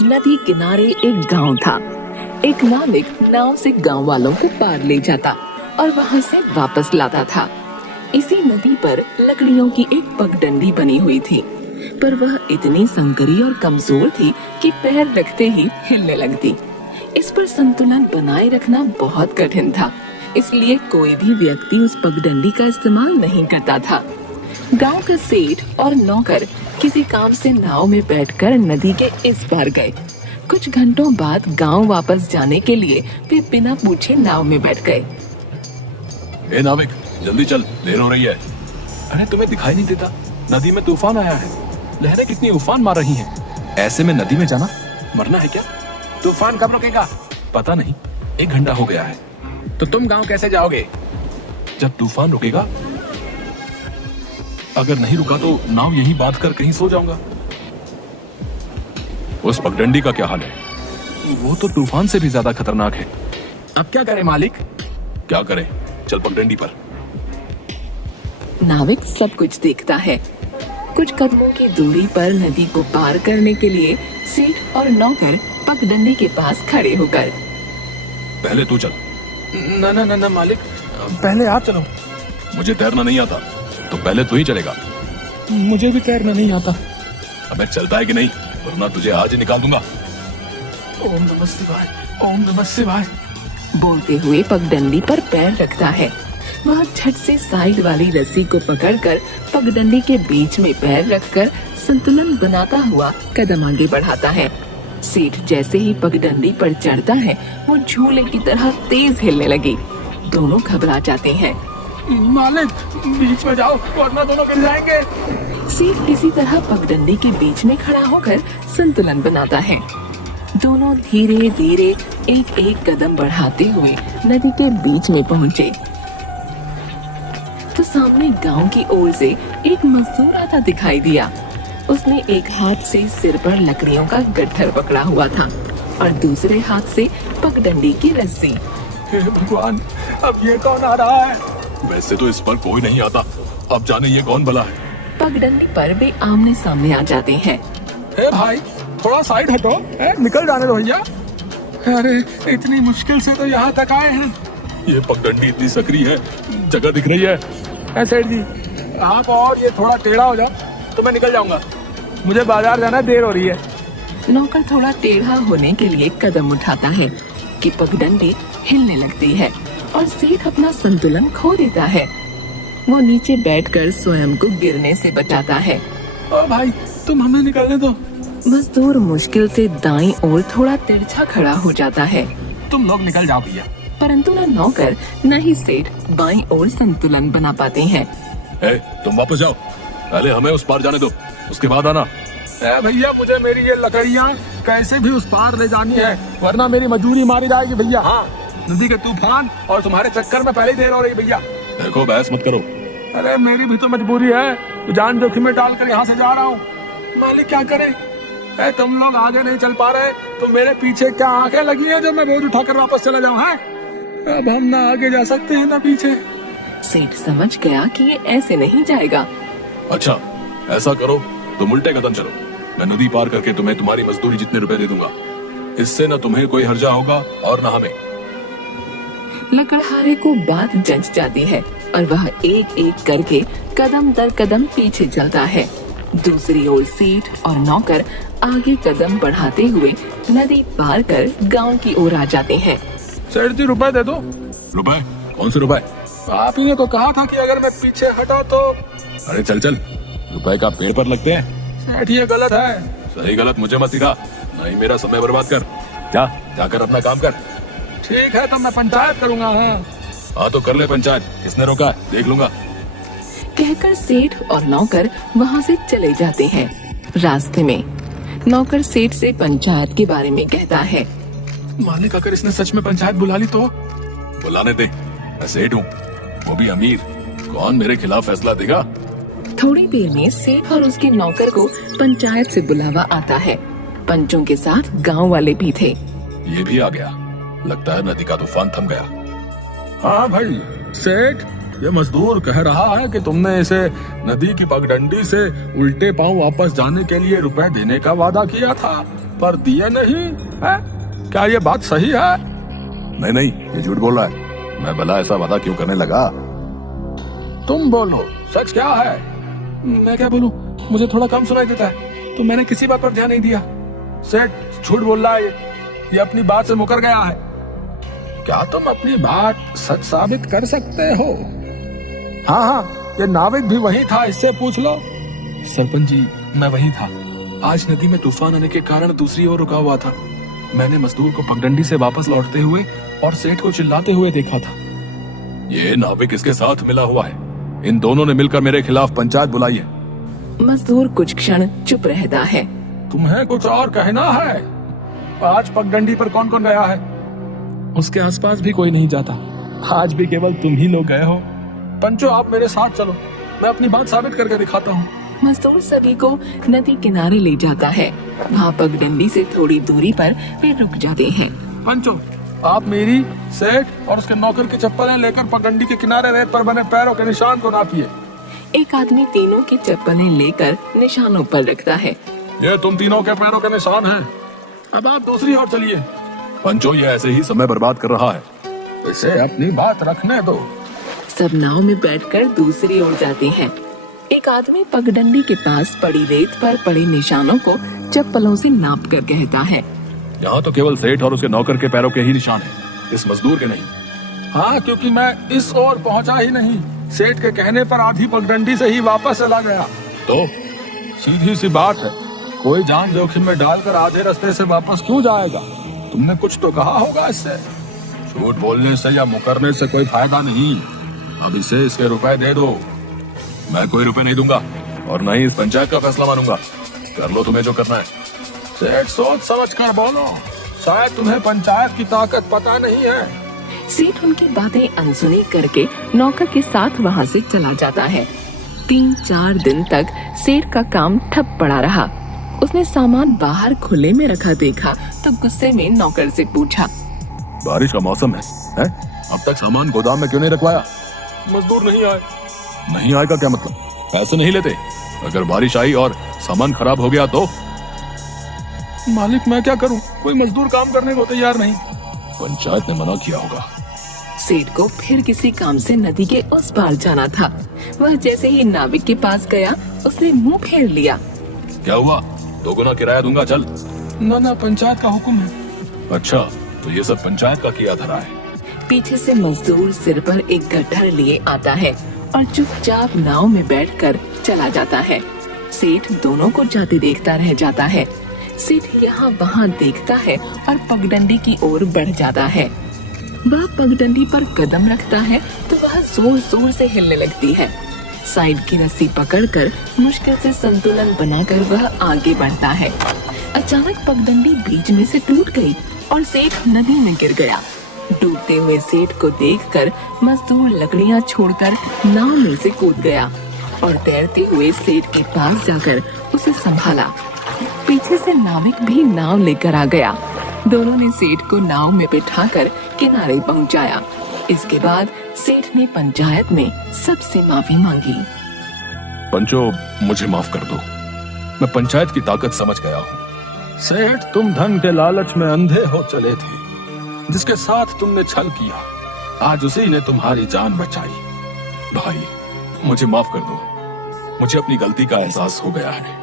नदी किनारे एक गांव था। एक नाविक नाव से गांव वालों को पार ले जाता और वहां से वापस लाता था। इसी नदी पर लकड़ियों की एक पगडंडी बनी हुई थी, पर वह इतनी संकरी और कमजोर थी कि पैर रखते ही हिलने लगती। इस पर संतुलन बनाए रखना बहुत कठिन था, इसलिए कोई भी व्यक्ति उस पगडंडी का इस्तेमाल नहीं करता था। गांव का सेठ और नौकर किसी काम से नाव में बैठकर नदी के इस पार गए। कुछ घंटों बाद गांव वापस जाने के लिए वे बिना पूछे नाव में बैठ गए। ए नाविक, जल्दी चल, देर हो रही है। अरे तुम्हें दिखाई नहीं देता? नदी में तूफान आया है। लहरें कितनी उफान मार रही हैं। ऐसे में नदी में जाना मरना है क्या? तूफान कब रुकेगा? पता नहीं, 1 घंटा हो गया है। तो तुम गांव कैसे जाओगे? जब तूफान रुकेगा। अगर नहीं रुका तो नाव यहीं बांध कर कहीं सो जाऊंगा। उस पगडंडी का क्या हाल है? वो तो तूफान से भी ज्यादा खतरनाक है। अब क्या करें मालिक? क्या करें? चल पगडंडी पर। नाविक सब कुछ देखता है। कुछ कदमों की दूरी पर नदी को पार करने के लिए सेठ और नौकर पगडंडी के पास खड़े होकर। पहले तू चल। ना ना ना ना मालिक, पहले आप चलो। मुझे तैरना नहीं आता, तो पहले तू ही चलेगा। मुझे भी तैरना नहीं आता। अबे चलता है कि नहीं, वरना तुझे आज ही निकाल दूंगा। ओम नमः शिवाय, ओम नमः शिवाय। बोलते हुए पगडंडी पर पैर रखता है। वह झट से साइड वाली रस्सी को पकड़कर पगडंडी के बीच में पैर रखकर संतुलन बनाता हुआ कदम आगे बढ़ाता है। सेठ जैसे ही पगडंडी पर चढ़ता है, वो झूले की तरह तेज हिलने लगी। दोनों घबरा जाते हैं। मालिक, बीच में जाओ, वरना दोनों गिर जाएंगे। सेठ किसी तरह पगडंडी के बीच में खड़ा होकर संतुलन बनाता है। दोनों धीरे धीरे एक एक कदम बढ़ाते हुए नदी के बीच में पहुँचे तो सामने गांव की ओर से एक मजदूर आता दिखाई दिया। उसने एक हाथ से सिर पर लकड़ियों का गट्ठर पकड़ा हुआ था और दूसरे हाथ से पगडंडी की रस्सी। हे भगवान, अब ये कौन आ रहा है? वैसे तो इस पर कोई नहीं आता, अब जाने ये कौन भला है। पगडंडी पर वे आमने सामने आ जाते हैं। हे भाई, थोड़ा साइड हटो, निकल जाने दो भैया। अरे इतनी मुश्किल से तो यहाँ तक आए हैं। ये पगडंडी इतनी सकरी है, जगह दिख रही है। सेठ जी, आप और ये थोड़ा टेढ़ा हो जाओ तो मैं निकल जाऊंगा। मुझे बाजार जाना, देर हो रही है। नौकर थोड़ा टेढ़ा होने के लिए कदम उठाता है कि पगडंडी हिलने लगती है और सेठ अपना संतुलन खो देता है। वो नीचे बैठकर स्वयं को गिरने से बचाता है। ओ भाई, तुम हमें निकलने दो। मजदूर मुश्किल से दाईं ओर थोड़ा तिरछा खड़ा हो जाता है। तुम लोग निकल जाओ भैया। परंतु न नौकर न ही सेठ बाईं ओर संतुलन बना पाते हैं। तुम वापस जाओ, पहले हमें उस पार जाने दो, उसके बाद आना। भैया, मुझे मेरी ये लकड़ियाँ कैसे भी उस पार ले जानी है, वरना मेरी मजदूरी मारी जाएगी भैया। हाँ, नदी के तूफान और तुम्हारे चक्कर में पहले ही देर हो रही भैया। देखो, बहस मत करो। अरे मेरी भी तो मजबूरी है, तो जान जोखिम में डालकर यहाँ से जा रहा हूँ। मालिक क्या करे? तुम लोग आगे नहीं चल पा रहे तो मेरे पीछे क्या आंखें लगी है जो मैं बोझ उठाकर वापस चला जाऊँ? अब हम ना आगे जा सकते हैं ना पीछे। सेठ समझ गया कि ये ऐसे नहीं जाएगा। अच्छा, ऐसा करो, तुम उल्टे कदम चलो। मैं नदी पार करके तुम्हें तुम्हारी मजदूरी जितने रुपए दे दूंगा। इससे न तुम्हें कोई हर्जा होगा और न हमें। लकड़हारे को बात जंच जाती है और वह एक एक करके कदम दर कदम पीछे चलता है। दूसरी ओर सेठ और नौकर आगे कदम बढ़ाते हुए नदी पार कर गांव की ओर आ जाते हैं। सेठ जी, रुपए दे दो। रुपए? कौन से रुपए? आप ही ने तो कहा था कि अगर मैं पीछे हटा तो। अरे चल चल, रुपए का पेड़ पर लगते हैं। सेठ, ये गलत है। सही गलत मुझे मत सिखा, नहीं मेरा समय बर्बाद कर। जाकर अपना काम कर। ठीक है, तो मैं पंचायत करूंगा। हाँ तो कर ले पंचायत, किसने रोका? देख लूंगा। कहकर सेठ और नौकर वहाँ से चले जाते हैं। रास्ते में नौकर सेठ से पंचायत के बारे में कहता है। मालिक, अगर इसने सच में पंचायत बुला ली तो? बुलाने दे, मैं सेठ हूँ, वो भी अमीर। कौन मेरे खिलाफ फैसला देगा? थोड़ी देर में सेठ और उसके नौकर को पंचायत से बुलावा आता है। पंचों के साथ गांव वाले भी थे। ये भी आ गया। लगता है नदी का तूफान थम गया। हाँ भाई, सेठ ये मजदूर कह रहा है कि तुमने इसे नदी की पगडंडी से उल्टे पांव वापस जाने के लिए रुपए देने का वादा किया था, पर दिए नहीं है। क्या ये बात सही है? नहीं नहीं, ये झूठ बोल रहा है। मैं भला ऐसा वादा क्यों करने लगा? तुम बोलो, सच क्या है? मैं क्या बोलूं, मुझे थोड़ा कम सुनाई देता है, तो मैंने किसी बात पर ध्यान नहीं दिया। सेठ झूठ बोल रहा है, ये अपनी बात से मुकर गया है। क्या तुम अपनी बात सच साबित कर सकते हो? हाँ हाँ, ये नाविक भी वही था, इससे पूछ लो। सरपंच जी, मैं वही था। आज नदी में तूफान आने के कारण दूसरी ओर रुका हुआ था। मैंने मजदूर को पगडंडी से वापस लौटते हुए और सेठ को चिल्लाते हुए देखा था। ये नाविक इसके साथ मिला हुआ है। इन दोनों ने मिलकर मेरे खिलाफ पंचायत बुलाई है। मजदूर कुछ क्षण चुप रहता है। तुम्हें कुछ और कहना है? आज पगडंडी पर कौन कौन गया है? उसके आसपास भी कोई नहीं जाता। आज भी केवल तुम ही लोग गए हो। पंचो, आप मेरे साथ चलो, मैं अपनी बात साबित करके दिखाता हूँ। मजदूर सभी को नदी किनारे ले जाता है। वहाँ पगडंडी से थोड़ी दूरी पर वे रुक जाते हैं। पंचो, आप मेरी, सेठ और उसके नौकर की चप्पलें लेकर पगडंडी के किनारे रेत पर बने पैरों के निशान को नापिए। एक आदमी तीनों की चप्पलें लेकर निशानों पर रखता है। ये तुम तीनों के पैरों के निशान हैं। अब आप दूसरी ओर चलिए। पंचो, ये ऐसे ही समय बर्बाद कर रहा है। इसे अपनी बात रखने दो। सब नाव में बैठकर दूसरी ओर जाते हैं। एक आदमी पगडंडी के पास पड़ी रेत पर पड़े निशानों को चप्पलों से नाप कर कहता है। यहाँ तो केवल सेठ और उसके नौकर के पैरों के ही निशान हैं, इस मजदूर के नहीं। हाँ, क्योंकि मैं इस ओर पहुँचा ही नहीं। सेठ के कहने पर आधी पगडंडी से ही वापस चला गया। तो सीधी सी बात है, कोई जान जोखिम में डालकर आधे रास्ते से वापस क्यों जाएगा? तुमने कुछ तो कहा होगा इससे। झूठ बोलने से या मुकरने से कोई फायदा नहीं। अब इसे इसके रुपए दे दो। मैं कोई रुपए नहीं दूंगा और न ही इस पंचायत का फैसला मानूंगा। कर लो तुम्हें जो करना है। सेठ, सोच समझ कर बोलो, शायद तुम्हें पंचायत की ताकत पता नहीं है। सेठ उनकी बातें अनसुनी करके नौकर के साथ वहाँ से चला जाता है। 3-4 दिन तक सेठ का काम ठप पड़ा रहा। उसने सामान बाहर खुले में रखा देखा तो गुस्से में नौकर से पूछा, बारिश का मौसम है? अब तक सामान गोदाम में क्यों नहीं रखवाया? मजदूर नहीं आए। नहीं आएगा क्या मतलब? पैसे नहीं लेते? अगर बारिश आई और सामान खराब हो गया तो? मालिक, मैं क्या करूं? कोई मजदूर काम करने को तैयार नहीं। पंचायत ने मना किया होगा। सेठ को फिर किसी काम से नदी के उस पार जाना था। वह जैसे ही नाविक के पास गया, उसने मुंह फेर लिया। क्या हुआ? 2 गुना किराया दूंगा, चल। ना, पंचायत का हुक्म है। अच्छा, तो ये सब पंचायत का किया धरा है। पीछे से मजदूर सिर पर एक गट्ठर लिए आता है और चुपचाप नाव में बैठकर चला जाता है। सेठ दोनों को जाते देखता रह जाता है। सेठ यहाँ वहाँ देखता है और पगडंडी की ओर बढ़ जाता है। वह पगडंडी पर कदम रखता है तो वह जोर जोर से हिलने लगती है। साइड की रस्सी पकड़कर मुश्किल से संतुलन बनाकर वह आगे बढ़ता है। अचानक पगडंडी बीच में से टूट गई और सेठ नदी में गिर गया। डूबते हुए सेठ को देखकर मजदूर लकड़ियां छोड़कर नाव में से कूद गया और तैरते हुए सेठ के पास जाकर उसे संभाला। पीछे से नाविक भी नाव लेकर आ गया। दोनों ने सेठ को नाव में बिठाकर किनारे पहुंचाया। इसके बाद सेठ ने पंचायत में सबसे माफी मांगी। पंचो, मुझे माफ कर दो। मैं पंचायत की ताकत समझ गया हूँ। सेठ, तुम धन के लालच में अंधे हो चले थे। जिसके साथ तुमने छल किया, आज उसी ने तुम्हारी जान बचाई। भाई, मुझे माफ कर दो। मुझे अपनी गलती का एहसास हो गया है।